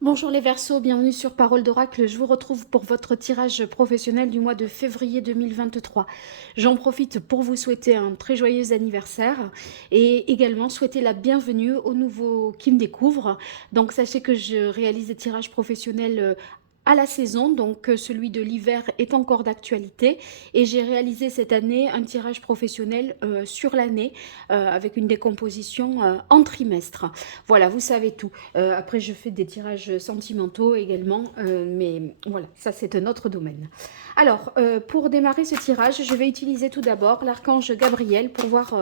Bonjour les Verseaux, bienvenue sur Parole d'Oracle. Je vous retrouve pour votre tirage professionnel du mois de février 2023. J'en profite pour vous souhaiter un très joyeux anniversaire et également souhaiter la bienvenue aux nouveaux qui me découvrent. Donc sachez que je réalise des tirages professionnels à la saison, donc celui de l'hiver est encore d'actualité et j'ai réalisé cette année un tirage professionnel sur l'année avec une décomposition en trimestre. Voilà, vous savez tout. Après, je fais des tirages sentimentaux également, mais voilà, ça c'est un autre domaine. Alors, pour démarrer ce tirage, je vais utiliser tout d'abord l'archange Gabriel pour voir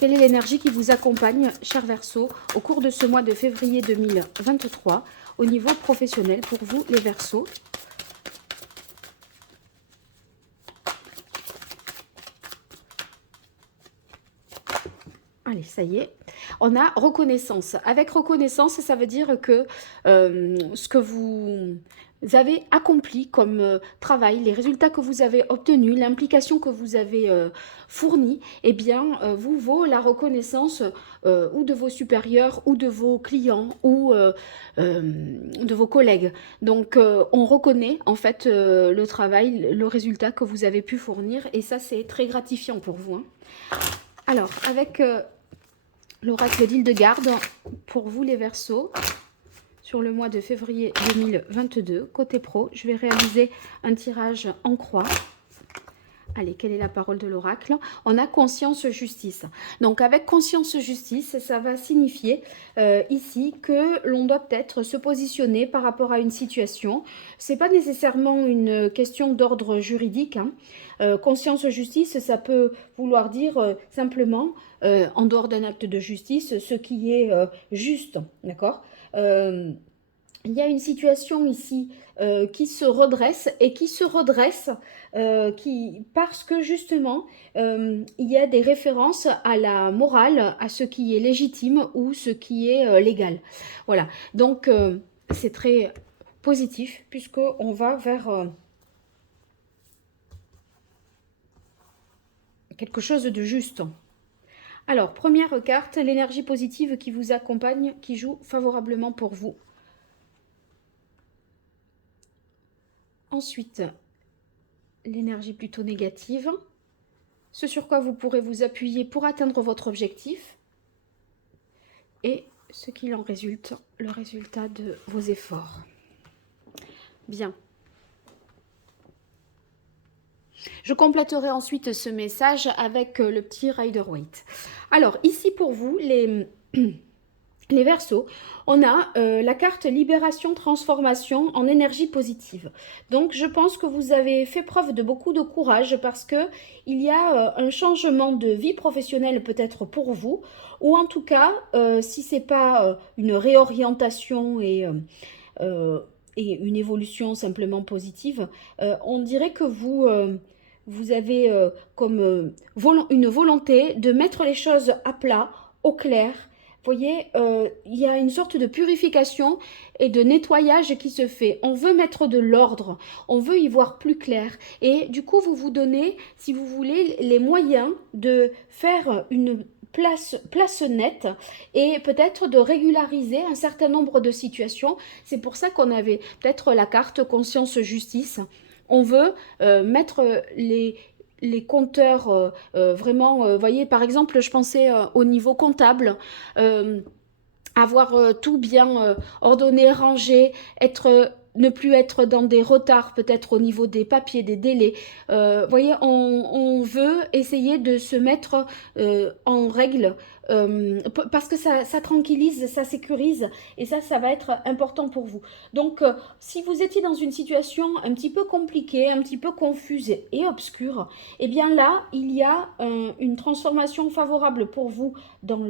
quelle est l'énergie qui vous accompagne, cher Verseau, au cours de ce mois de février 2023, au niveau professionnel pour vous, les Verseaux. Allez, ça y est. On a reconnaissance. Avec reconnaissance, ça veut dire que ce que vous avez accompli comme travail, les résultats que vous avez obtenus, l'implication que vous avez fournie, eh bien, vous vaut la reconnaissance ou de vos supérieurs, ou de vos clients, ou de vos collègues. Donc, on reconnaît en fait le travail, le résultat que vous avez pu fournir, et ça, c'est très gratifiant pour vous, hein. Alors, avec l'oracle d'Hildegarde, pour vous les Verseaux, sur le mois de février 2022, côté pro, je vais réaliser un tirage en croix. Allez, quelle est la parole de l'oracle? On a conscience justice. Donc avec conscience justice, ça va signifier ici que l'on doit peut-être se positionner par rapport à une situation. C'est pas nécessairement une question d'ordre juridique, hein. Conscience justice, ça peut vouloir dire simplement, en dehors d'un acte de justice, ce qui est juste, d'accord? Il y a une situation ici qui se redresse et qui se redresse parce que justement il y a des références à la morale, à ce qui est légitime ou ce qui est légal. Voilà, donc c'est très positif puisqu'on va vers quelque chose de juste. Alors, première carte, l'énergie positive qui vous accompagne, qui joue favorablement pour vous. Ensuite, l'énergie plutôt négative, ce sur quoi vous pourrez vous appuyer pour atteindre votre objectif et ce qu'il en résulte, le résultat de vos efforts. Bien. Je compléterai ensuite ce message avec le petit Rider-Waite. Alors, ici pour vous, les Verseaux, on a la carte Libération Transformation en énergie positive. Donc je pense que vous avez fait preuve de beaucoup de courage parce que il y a un changement de vie professionnelle peut-être pour vous, ou en tout cas si c'est pas une réorientation et une évolution simplement positive, on dirait que vous avez comme une volonté de mettre les choses à plat, au clair. Vous voyez, il y a une sorte de purification et de nettoyage qui se fait. On veut mettre de l'ordre, on veut y voir plus clair. Et du coup, vous vous donnez, si vous voulez, les moyens de faire une place nette et peut-être de régulariser un certain nombre de situations. C'est pour ça qu'on avait peut-être la carte conscience justice. On veut mettre les compteurs vraiment, voyez, par exemple, je pensais au niveau comptable, avoir tout bien ordonné, rangé, ne plus être dans des retards peut-être au niveau des papiers, des délais. Voyez, on veut essayer de se mettre en règle parce que ça tranquillise, ça sécurise et ça va être important pour vous. Donc, si vous étiez dans une situation un petit peu compliquée, un petit peu confuse et obscure, eh bien là, il y a une transformation favorable pour vous dans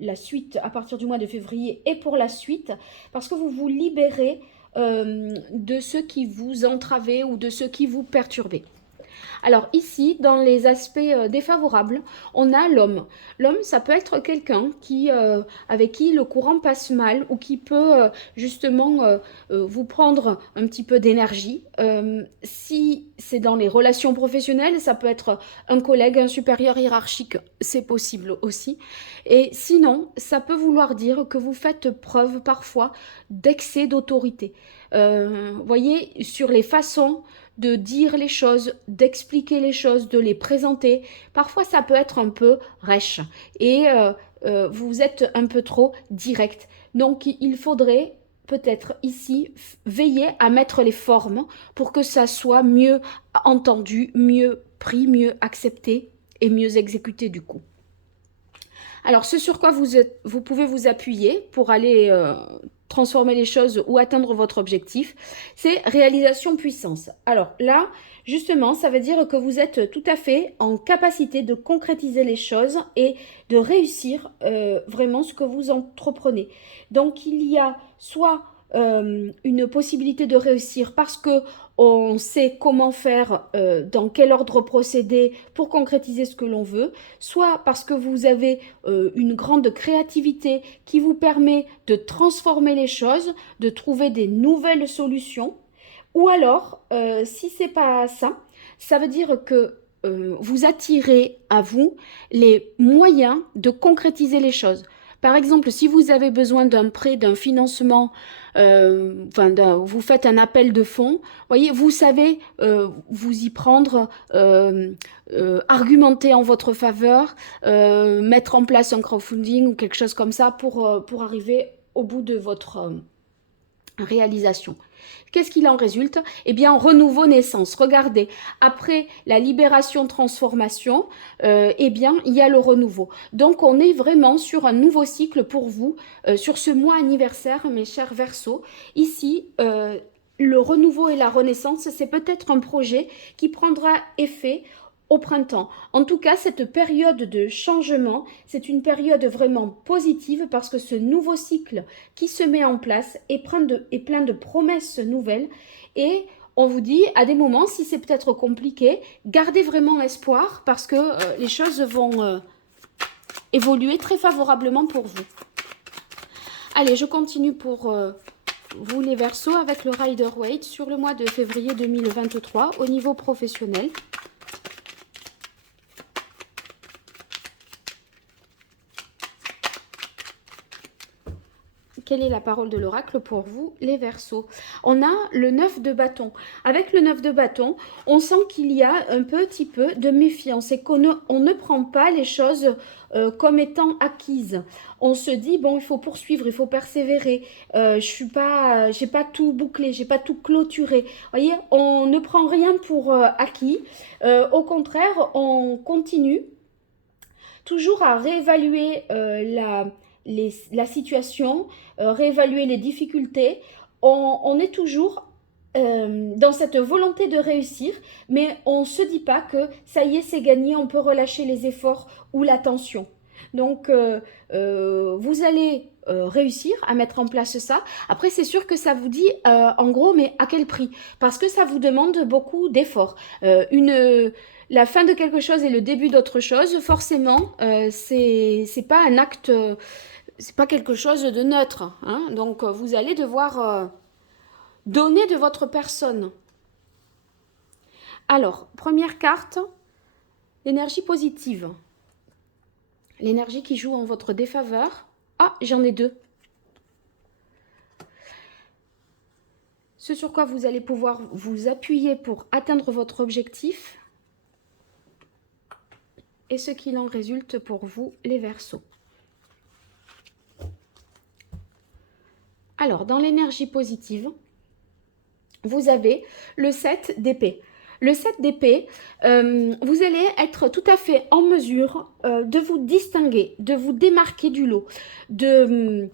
la suite à partir du mois de février et pour la suite, parce que vous vous libérez de ceux qui vous entravaient ou de ceux qui vous perturbaient. Alors ici, dans les aspects défavorables, on a l'homme. L'homme, ça peut être quelqu'un avec qui le courant passe mal ou qui peut justement vous prendre un petit peu d'énergie. Si c'est dans les relations professionnelles, ça peut être un collègue, un supérieur hiérarchique, c'est possible aussi. Et sinon, ça peut vouloir dire que vous faites preuve parfois d'excès d'autorité. Voyez, sur les façons de dire les choses, d'expliquer les choses, de les présenter. Parfois, ça peut être un peu rêche et vous êtes un peu trop direct. Donc, il faudrait peut-être ici veiller à mettre les formes pour que ça soit mieux entendu, mieux pris, mieux accepté et mieux exécuté du coup. Alors, ce sur quoi vous pouvez vous appuyer pour aller transformer les choses ou atteindre votre objectif, c'est réalisation puissance. Alors là, justement, ça veut dire que vous êtes tout à fait en capacité de concrétiser les choses et de réussir vraiment ce que vous entreprenez. Donc, il y a soit une possibilité de réussir parce que on sait comment faire, dans quel ordre procéder pour concrétiser ce que l'on veut, soit parce que vous avez une grande créativité qui vous permet de transformer les choses, de trouver des nouvelles solutions, ou alors, si c'est pas ça, ça veut dire que vous attirez à vous les moyens de concrétiser les choses. Par exemple, si vous avez besoin d'un prêt, d'un financement, vous faites un appel de fonds, voyez, vous savez vous y prendre, argumenter en votre faveur, mettre en place un crowdfunding ou quelque chose comme ça pour arriver au bout de votre réalisation. Qu'est-ce qu'il en résulte? Eh bien, renouveau, naissance. Regardez, après la libération, transformation, eh bien, il y a le renouveau. Donc, on est vraiment sur un nouveau cycle pour vous, sur ce mois anniversaire, mes chers Verseaux. Ici, le renouveau et la renaissance, c'est peut-être un projet qui prendra effet au printemps. En tout cas, cette période de changement, c'est une période vraiment positive parce que ce nouveau cycle qui se met en place est plein de promesses nouvelles et on vous dit à des moments, si c'est peut-être compliqué, gardez vraiment espoir parce que les choses vont évoluer très favorablement pour vous. Allez, je continue pour vous les Verseaux avec le Rider-Waite sur le mois de février 2023 au niveau professionnel. Quelle est la parole de l'oracle pour vous, les Verseaux? On a le 9 de bâton. Avec le 9 de bâton, on sent qu'il y a un petit peu de méfiance et qu'on ne prend pas les choses comme étant acquises. On se dit, bon, il faut poursuivre, il faut persévérer. J'ai pas tout bouclé, j'ai pas tout clôturé. Vous voyez, on ne prend rien pour acquis. Au contraire, on continue toujours à réévaluer la situation, réévaluer les difficultés. On est toujours dans cette volonté de réussir, mais on ne se dit pas que ça y est, c'est gagné, on peut relâcher les efforts ou la tension. Donc, vous allez réussir à mettre en place ça. Après, c'est sûr que ça vous dit, en gros, mais à quel prix? Parce que ça vous demande beaucoup d'efforts. La fin de quelque chose et le début d'autre chose, forcément, c'est pas un acte, c'est pas quelque chose de neutre. Hein. Donc, vous allez devoir donner de votre personne. Alors, première carte, l'énergie positive. L'énergie qui joue en votre défaveur. Ah, j'en ai deux. Ce sur quoi vous allez pouvoir vous appuyer pour atteindre votre objectif. Et ce qu'il en résulte pour vous, les Verseaux. Alors, dans l'énergie positive, vous avez le 7 d'épée. Le 7 d'épée, vous allez être tout à fait en mesure de vous distinguer, de vous démarquer du lot, de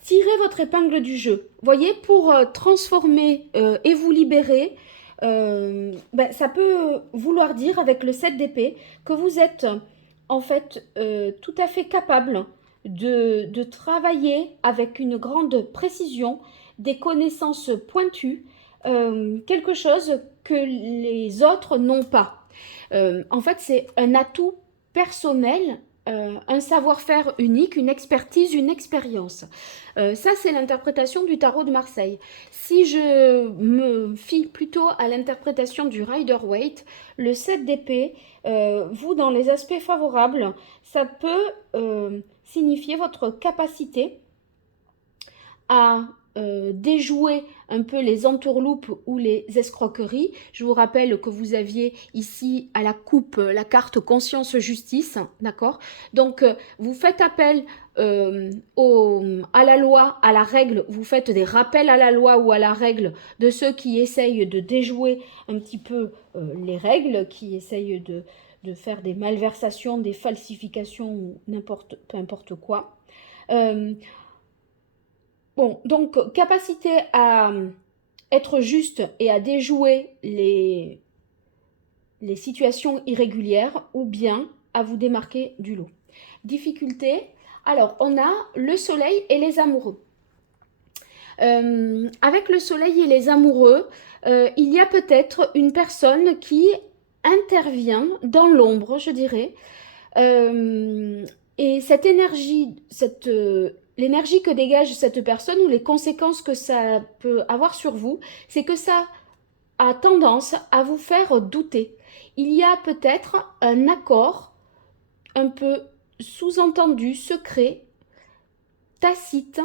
tirer votre épingle du jeu. Voyez, pour transformer et vous libérer, ça peut vouloir dire avec le 7 d'épée que vous êtes en fait tout à fait capable de travailler avec une grande précision, des connaissances pointues, quelque chose que les autres n'ont pas. En fait, c'est un atout personnel, un savoir-faire unique, une expertise, une expérience. Ça, c'est l'interprétation du tarot de Marseille. Si je me fie plutôt à l'interprétation du Rider-Waite, le 7 d'épée, vous, dans les aspects favorables, ça peut signifier votre capacité à déjouer un peu les entourloupes ou les escroqueries. Je vous rappelle que vous aviez ici à la coupe la carte conscience-justice, d'accord? Donc, vous faites appel à la loi, à la règle, vous faites des rappels à la loi ou à la règle de ceux qui essayent de déjouer un petit peu les règles, qui essayent de faire des malversations, des falsifications ou peu importe quoi. Bon, donc capacité à être juste et à déjouer les situations irrégulières ou bien à vous démarquer du lot. Difficulté, alors on a le soleil et les amoureux. Avec le soleil et les amoureux, il y a peut-être une personne qui intervient dans l'ombre, je dirais, et cette énergie, l'énergie que dégage cette personne ou les conséquences que ça peut avoir sur vous, c'est que ça a tendance à vous faire douter. Il y a peut-être un accord un peu sous-entendu, secret, tacite,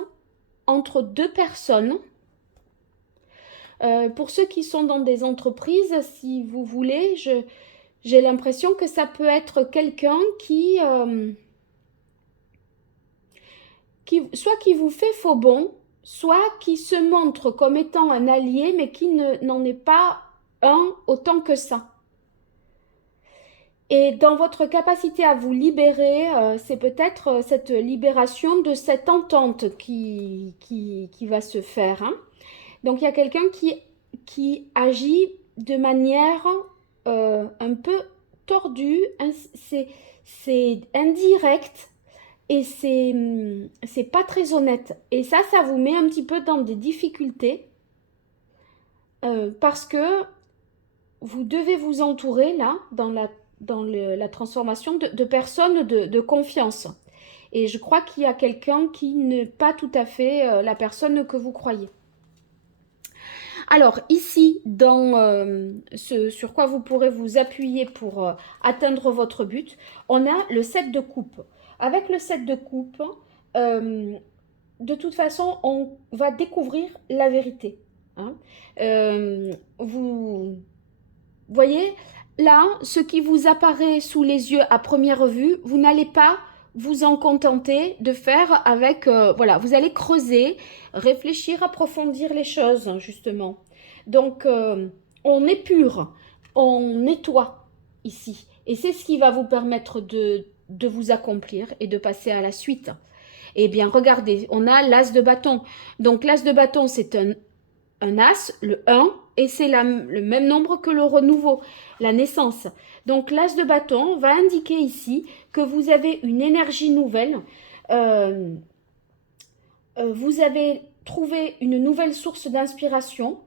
entre deux personnes. Pour ceux qui sont dans des entreprises, si vous voulez, j'ai l'impression que ça peut être quelqu'un qui soit qui vous fait faux bond, soit qui se montre comme étant un allié, mais qui n'en est pas un autant que ça. Et dans votre capacité à vous libérer, c'est peut-être cette libération de cette entente qui va se faire. Hein. Donc il y a quelqu'un qui agit de manière un peu tordue, c'est indirect, et c'est pas très honnête. Et ça vous met un petit peu dans des difficultés parce que vous devez vous entourer là, dans la transformation de personnes de confiance. Et je crois qu'il y a quelqu'un qui n'est pas tout à fait la personne que vous croyez. Alors ici, dans ce sur quoi vous pourrez vous appuyer pour atteindre votre but, on a le 7 de coupe. Avec le 7 de coupe, de toute façon, on va découvrir la vérité. Hein. Vous voyez, là, ce qui vous apparaît sous les yeux à première vue, vous n'allez pas vous en contenter de faire avec... voilà, vous allez creuser, réfléchir, approfondir les choses, justement. Donc, on épure, on nettoie ici. Et c'est ce qui va vous permettre de vous accomplir et de passer à la suite. Eh bien, regardez, on a l'as de bâton. Donc, l'as de bâton, c'est un as, le 1, et c'est le même nombre que le renouveau, la naissance. Donc, l'as de bâton va indiquer ici que vous avez une énergie nouvelle. Vous avez trouvé une nouvelle source d'inspiration.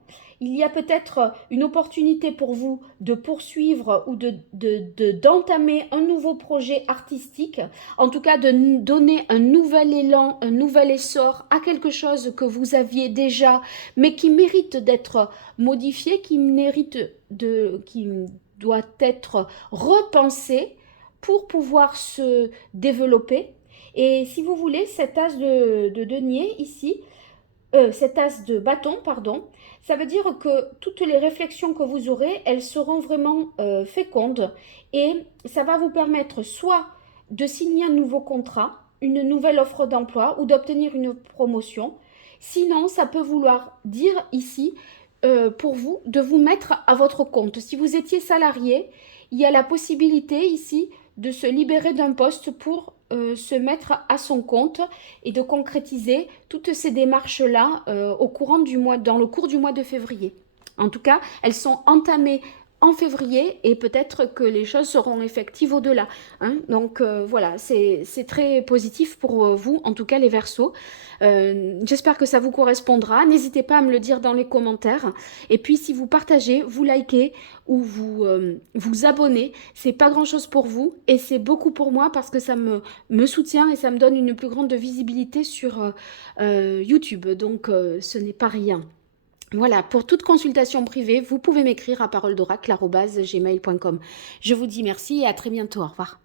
Il y a peut-être une opportunité pour vous de poursuivre ou d'entamer un nouveau projet artistique, en tout cas de donner un nouvel élan, un nouvel essor à quelque chose que vous aviez déjà, mais qui mérite d'être modifié, qui doit être repensé pour pouvoir se développer. Et si vous voulez, cet as de denier ici, cet as de bâton, pardon, ça veut dire que toutes les réflexions que vous aurez, elles seront vraiment fécondes et ça va vous permettre soit de signer un nouveau contrat, une nouvelle offre d'emploi ou d'obtenir une promotion. Sinon, ça peut vouloir dire ici, pour vous, de vous mettre à votre compte. Si vous étiez salarié, il y a la possibilité ici de se libérer d'un poste pour se mettre à son compte et de concrétiser toutes ces démarches-là dans le cours du mois de février. En tout cas, elles sont entamées en février et peut-être que les choses seront effectives au-delà, hein. Donc voilà, c'est très positif pour vous, en tout cas les Verseaux. J'espère que ça vous correspondra. N'hésitez pas à me le dire dans les commentaires. Et puis si vous partagez, vous likez ou vous abonnez, c'est pas grand-chose pour vous et c'est beaucoup pour moi parce que ça me soutient et ça me donne une plus grande visibilité sur YouTube. Donc ce n'est pas rien. Voilà, pour toute consultation privée, vous pouvez m'écrire à paroledoracle@gmail.com. Je vous dis merci et à très bientôt. Au revoir.